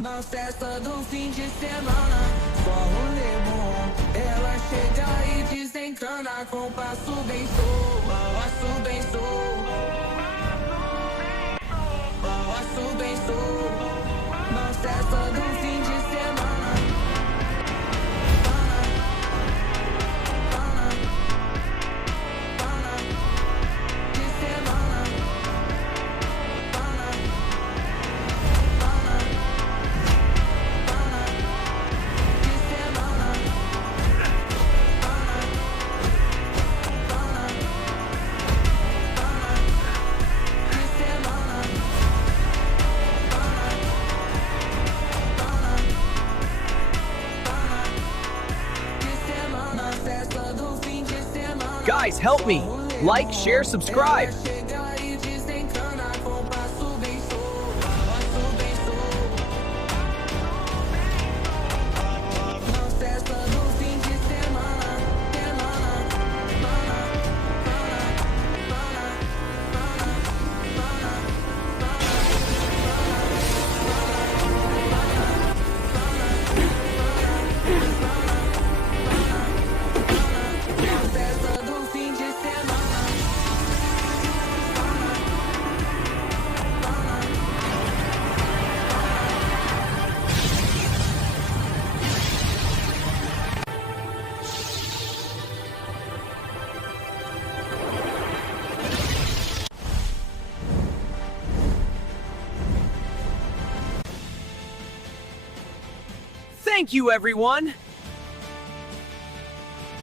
Na festa do fim de semana, só rolê bom. Ela chega e desencana com passo bem sou, passo bem sou, passo bem sou. Na festa do fim de semana, de semana, de semana. Guys, help me! Like, share, subscribe! Thank you, everyone!